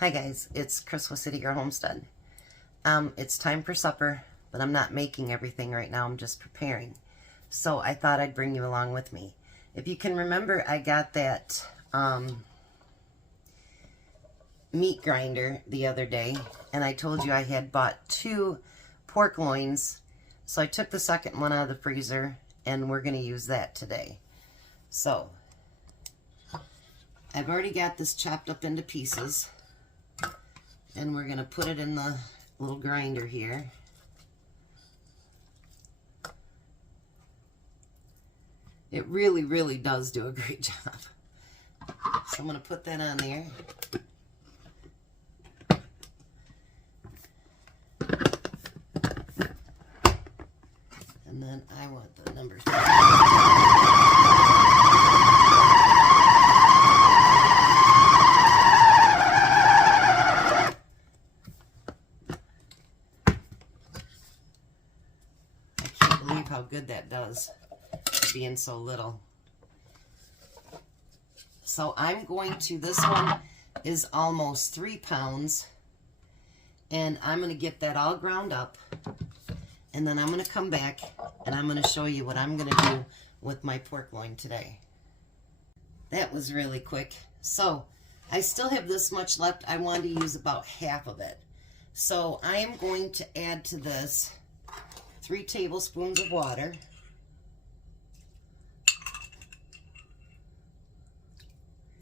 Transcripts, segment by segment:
Hi guys, it's Chris with City Girl Homestead. It's time for supper, but I'm not making everything right now. I'm just preparing. So I thought I'd bring you along with me. If you can remember, I got that meat grinder the other day, and I told you I had bought 2 pork loins. So I took the second one out of the freezer, and we're going to use that today. So I've already got this chopped up into pieces. And we're going to put it in the little grinder here. It really, really does do a great job. So I'm going to put that on there. And then I want the number 3. How good that does being so little. So I'm going to, this one is almost 3 pounds, and I'm going to get that all ground up, and then I'm going to come back and I'm going to show you what I'm going to do with my pork loin today. That was really quick. So I still have this much left. I wanted to use about half of it. So I am going to add to this 3 tablespoons of water.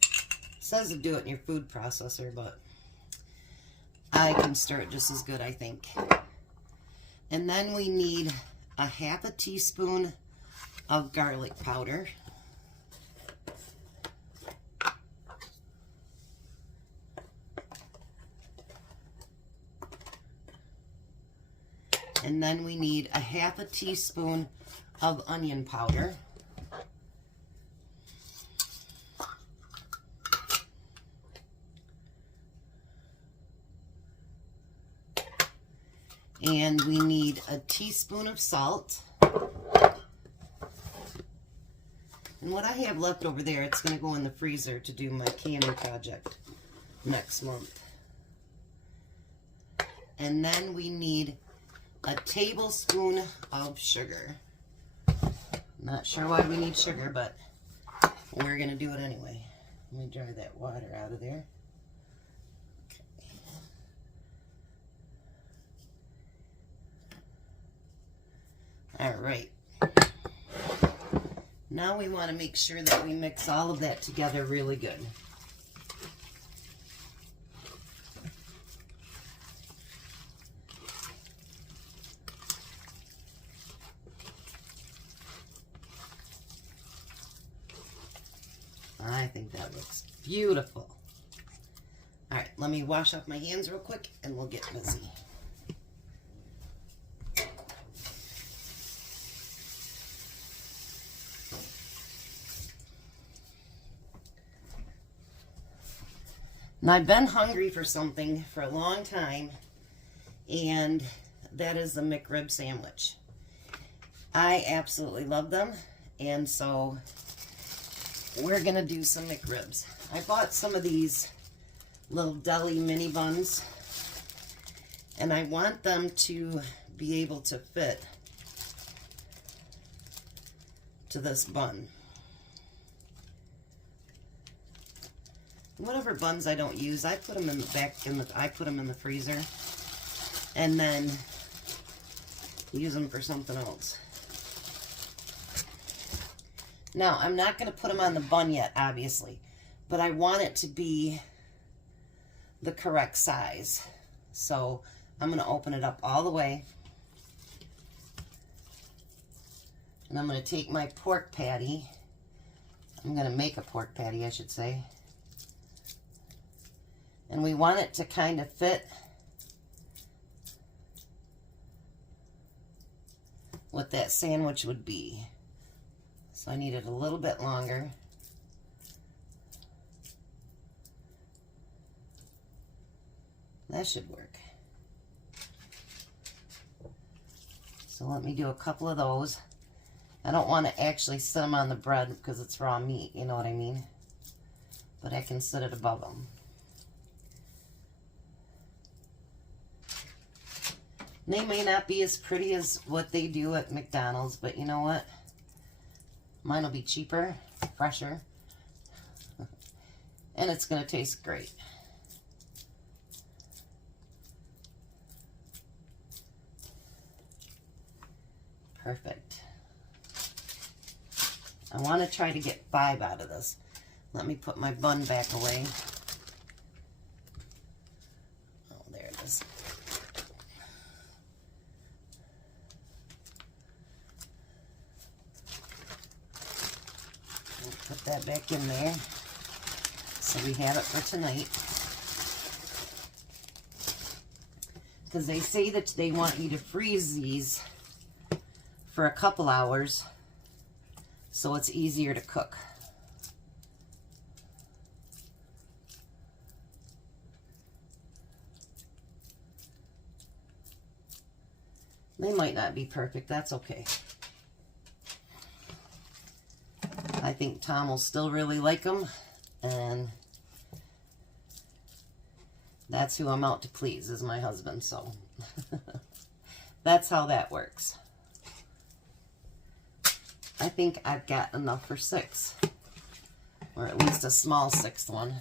It says to do it in your food processor, but I can stir it just as good, I think. And then we need a 1/2 teaspoon of garlic powder. And then we need a 1/2 teaspoon of onion powder. And we need a teaspoon of salt. And what I have left over there, it's going to go in the freezer to do my canning project next month. And then we need a tablespoon of sugar. Not sure why we need sugar, but we're going to do it anyway. Let me dry that water out of there. Okay. All right. Now we want to make sure that we mix all of that together really good. I think that looks beautiful. All right, let me wash off my hands real quick and we'll get busy. Now, I've been hungry for something for a long time, and that is the McRib sandwich. I absolutely love them, and so we're going to do some McRibs. I bought some of these little deli mini buns, and I want them to be able to fit to this bun. Whatever buns I don't use, I put them in the back, I put them in the freezer, and then use them for something else. Now, I'm not going to put them on the bun yet, obviously, but I want it to be the correct size. So I'm going to open it up all the way, and I'm going to take my pork patty. I'm going to make a pork patty, I should say. And we want it to kind of fit what that sandwich would be. So I need it a little bit longer. That should work. So let me do a couple of those. I don't want to actually sit them on the bread because it's raw meat, you know what I mean? But I can sit it above them. They may not be as pretty as what they do at McDonald's, but you know what? Mine will be cheaper, fresher, and it's going to taste great. Perfect. I want to try to get 5 out of this. Let me put my bun back away. Oh, there it is. Put that back in there. So we have it for tonight. Because they say that they want you to freeze these for a couple hours so it's easier to cook. They might not be perfect, that's okay. I think Tom will still really like them, and that's who I'm out to please, is my husband, so that's how that works. I think I've got enough for 6, or at least a small 6th one.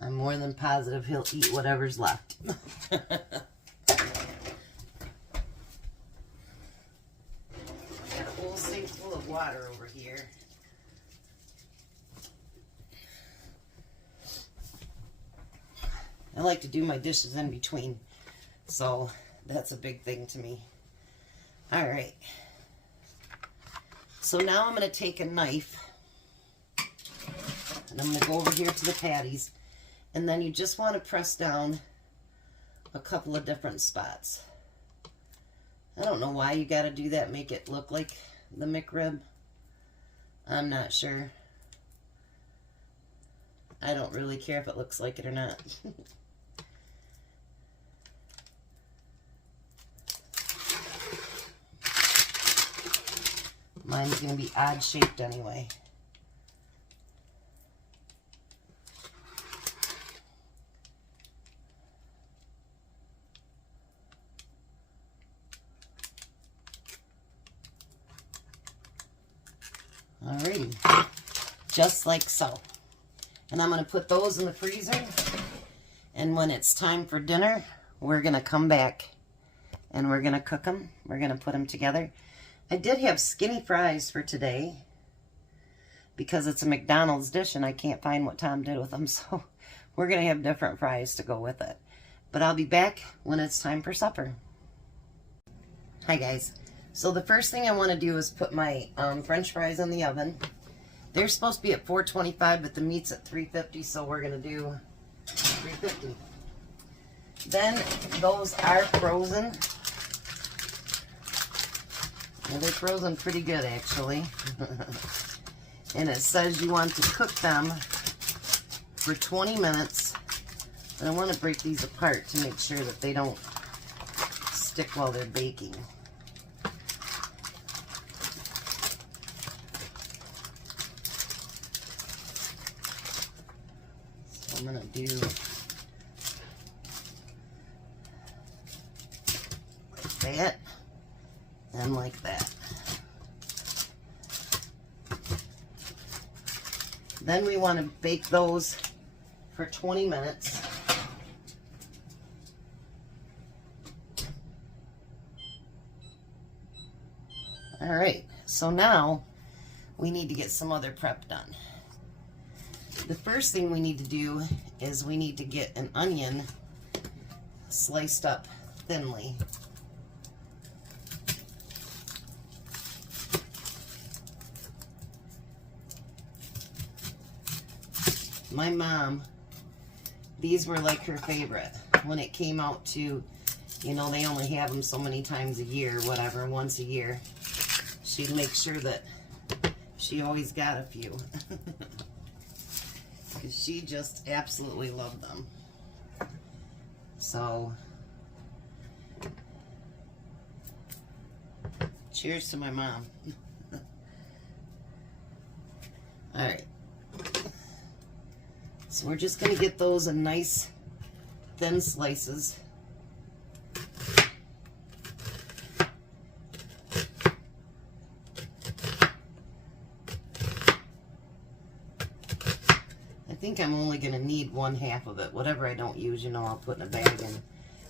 I'm more than positive he'll eat whatever's left. Full of water over here. I like to do my dishes in between, so that's a big thing to me. All right. So now I'm going to take a knife, and I'm going to go over here to the patties, and then you just want to press down a couple of different spots. I don't know why you got to do that, make it look like the McRib. I'm not sure. I don't really care if it looks like it or not. Mine's going to be odd shaped anyway. Alrighty, just like so. And I'm going to put those in the freezer, and when it's time for dinner, we're going to come back and we're going to cook them. We're going to put them together. I did have skinny fries for today because it's a McDonald's dish and I can't find what Tom did with them, so we're going to have different fries to go with it. But I'll be back when it's time for supper. Hi guys. So the first thing I want to do is put my French fries in the oven. They're supposed to be at 425, but the meat's at 350, so we're going to do 350. Then those are frozen. Well, they're frozen pretty good, actually. And it says you want to cook them for 20 minutes. And I want to break these apart to make sure that they don't stick while they're baking. I'm going to do like that and like that. Then we want to bake those for 20 minutes. All right, so now we need to get some other prep done. The first thing we need to do is we need to get an onion sliced up thinly. My mom, these were like her favorite. When it came out to, you know, they only have them so many times a year, whatever, once a year. She'd make sure that she always got a few. Because she just absolutely loved them. So, cheers to my mom. Alright. So we're just going to get those in nice thin slices. I think I'm only going to need 1/2 of it. Whatever I don't use, you know, I'll put in a bag and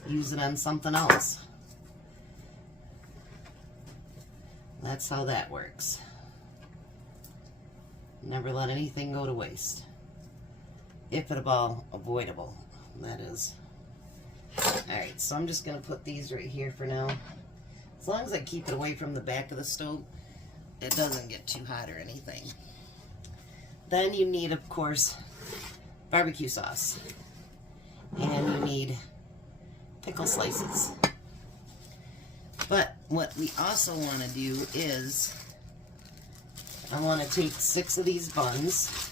use it on something else. That's how that works. Never let anything go to waste. If at all avoidable, that is. Alright, so I'm just going to put these right here for now. As long as I keep it away from the back of the stove, it doesn't get too hot or anything. Then you need, of course, barbecue sauce. And you need pickle slices. But what we also want to do is, I want to take 6 of these buns.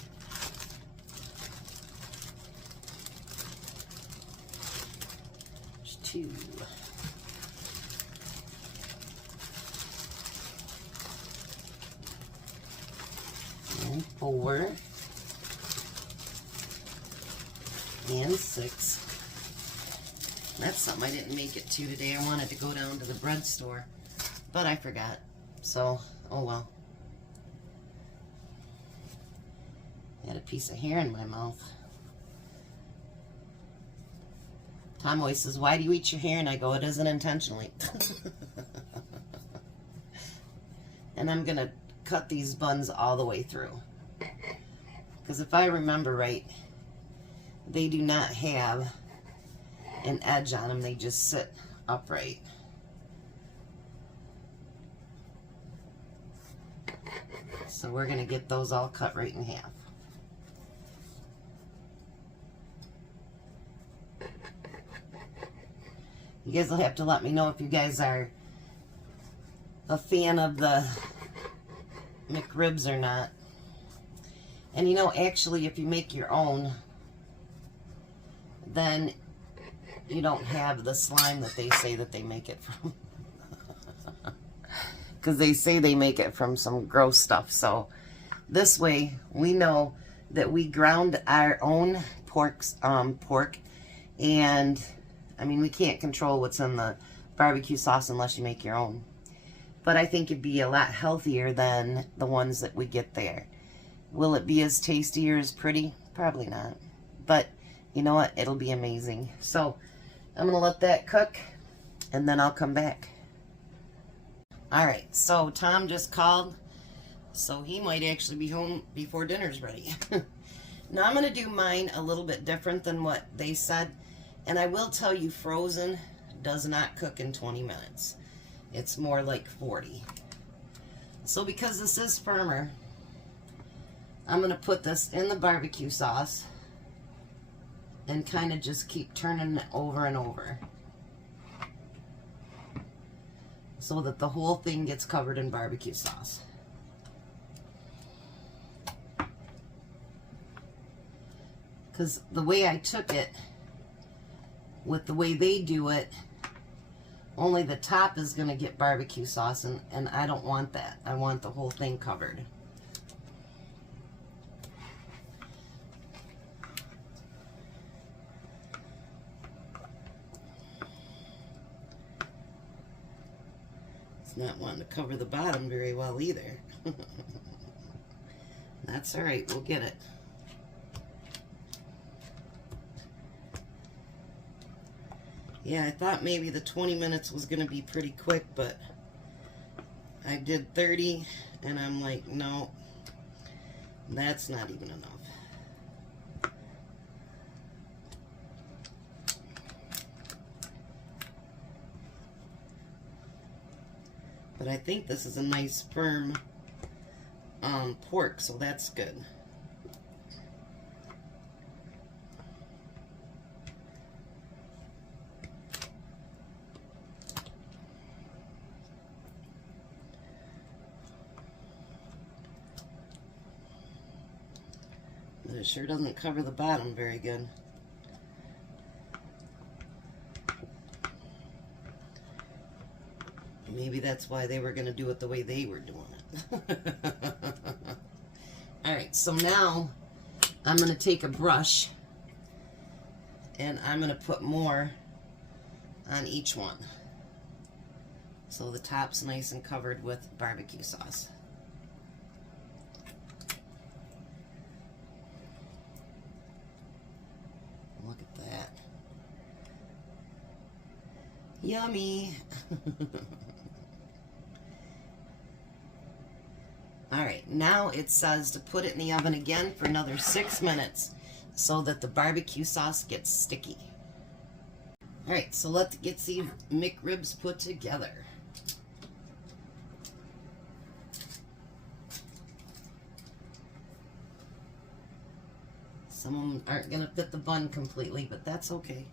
There's 2. And 4. And 6. That's something I didn't make it to today. I wanted to go down to the bread store, but I forgot. So, oh well. I had a piece of hair in my mouth. Tom always says, "Why do you eat your hair?" And I go, "It isn't intentionally." And I'm going to cut these buns all the way through. Because if I remember right, they do not have an edge on them. They just sit upright. So we're going to get those all cut right in half. You guys will have to let me know if you guys are a fan of the McRibs or not. And you know, actually, if you make your own, then you don't have the slime that they say that they make it from. Because they say they make it from some gross stuff. So this way we know that we ground our own pork. And I mean, we can't control what's in the barbecue sauce unless you make your own. But I think it'd be a lot healthier than the ones that we get there. Will it be as tasty or as pretty? Probably not. But you know what? It'll be amazing. So I'm going to let that cook, and then I'll come back. Alright, so Tom just called, so he might actually be home before dinner's ready. Now I'm going to do mine a little bit different than what they said, and I will tell you, frozen does not cook in 20 minutes. It's more like 40. So because this is firmer, I'm going to put this in the barbecue sauce and kind of just keep turning it over and over so that the whole thing gets covered in barbecue sauce. Because the way I took it, with the way they do it, only the top is going to get barbecue sauce, and I don't want that. I want the whole thing covered. It's not wanting to cover the bottom very well either. That's all right. We'll get it. Yeah, I thought maybe the 20 minutes was going to be pretty quick, but I did 30, and I'm like, no, that's not even enough. But I think this is a nice firm pork, so that's good. But it sure doesn't cover the bottom very good. Maybe that's why they were going to do it the way they were doing it. Alright, so now I'm going to take a brush and I'm going to put more on each one. So the top's nice and covered with barbecue sauce. Look at that. Yummy. Alright, now it says to put it in the oven again for another 6 minutes so that the barbecue sauce gets sticky. Alright, so let's get these McRibs put together. Some of them aren't going to fit the bun completely, but that's okay.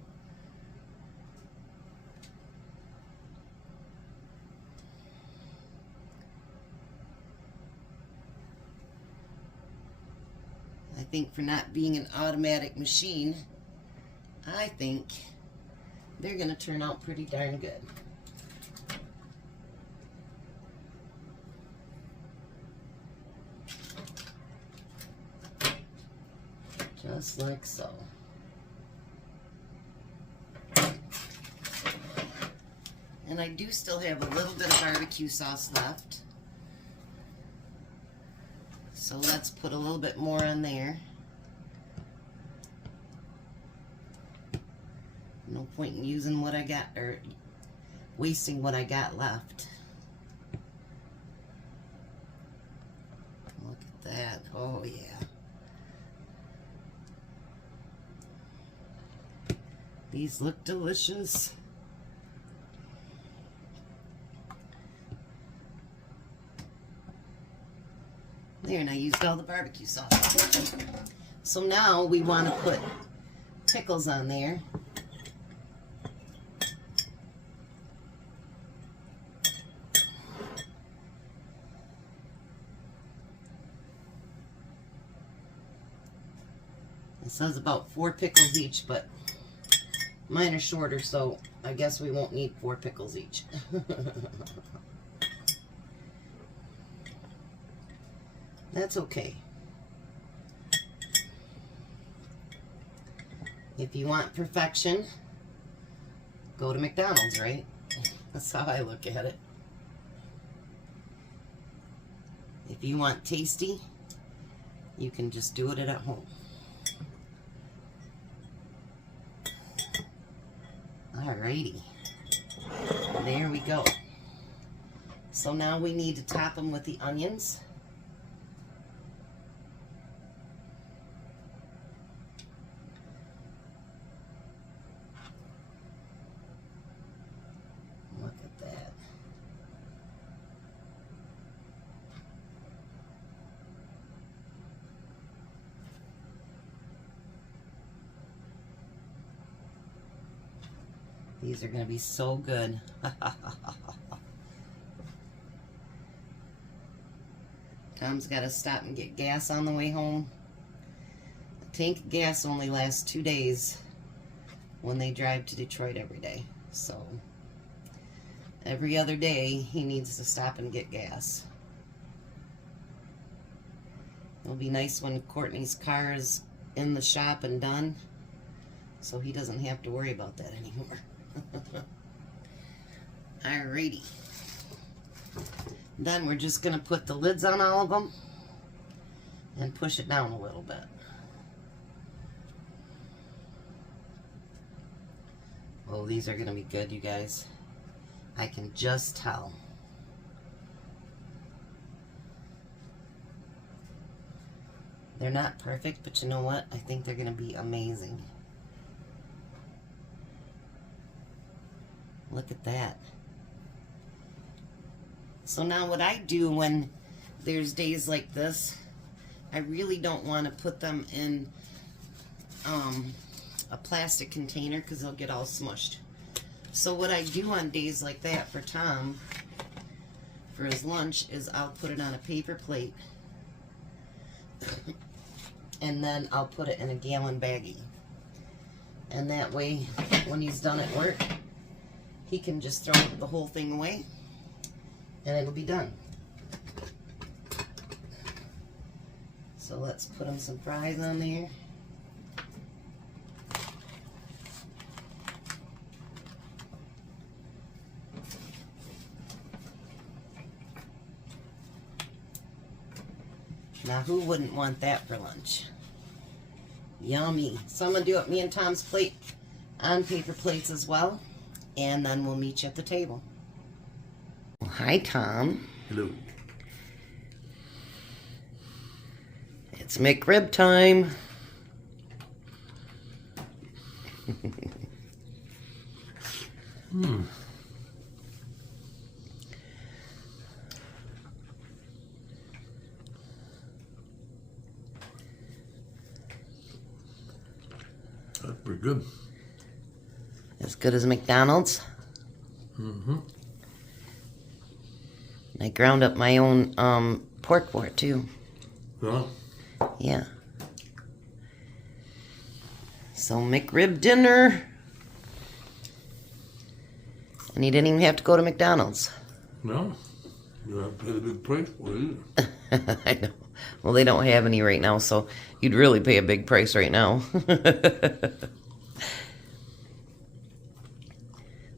I think for not being an automatic machine, I think they're going to turn out pretty darn good. Just like so. And I do still have a little bit of barbecue sauce left. So let's put a little bit more on there. No point in using what I got, or wasting what I got left. Look at that. Oh, yeah. These look delicious. There, and I used all the barbecue sauce. So now we want to put pickles on there. It says about 4 pickles each, but mine are shorter, so I guess we won't need 4 pickles each. That's okay. If you want perfection, go to McDonald's, right? That's how I look at it. If you want tasty, you can just do it at home. Alrighty. There we go. So now we need to top them with the onions. Look at that. These are going to be so good. Tom's got to stop and get gas on the way home. A tank of gas only lasts 2 days when they drive to Detroit every day. So every other day he needs to stop and get gas. It'll be nice when Courtney's car is in the shop and done, so he doesn't have to worry about that anymore. Alrighty. Then we're just going to put the lids on all of them and push it down a little bit. Oh, these are going to be good, you guys. I can just tell. They're not perfect, but you know what? I think they're going to be amazing. Look at that. So now what I do when there's days like this, I really don't want to put them in a plastic container because they'll get all smushed. So what I do on days like that for Tom, for his lunch, is I'll put it on a paper plate and then I'll put it in a gallon baggie. And that way, when he's done at work, he can just throw the whole thing away and it'll be done. So let's put him some fries on there. Now, who wouldn't want that for lunch? Yummy. So I'm going to do it me and Tom's plate on paper plates as well. And then we'll meet you at the table. Hi, Tom. Hello. It's McRib time. That's pretty good. As good as McDonald's. Mm-hmm. I ground up my own pork for it too. Yeah. Yeah. So McRib dinner. And you didn't even have to go to McDonald's. No. You don't have to pay the big price for it either. I know. Well, they don't have any right now, so you'd really pay a big price right now.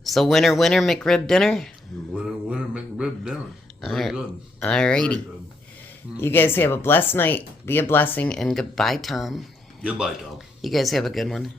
So winner, McRib dinner? Winner, McRib dinner. Very good. Alrighty. Very good. You guys have a blessed night. Be a blessing, and goodbye, Tom. Goodbye, Tom. You guys have a good one.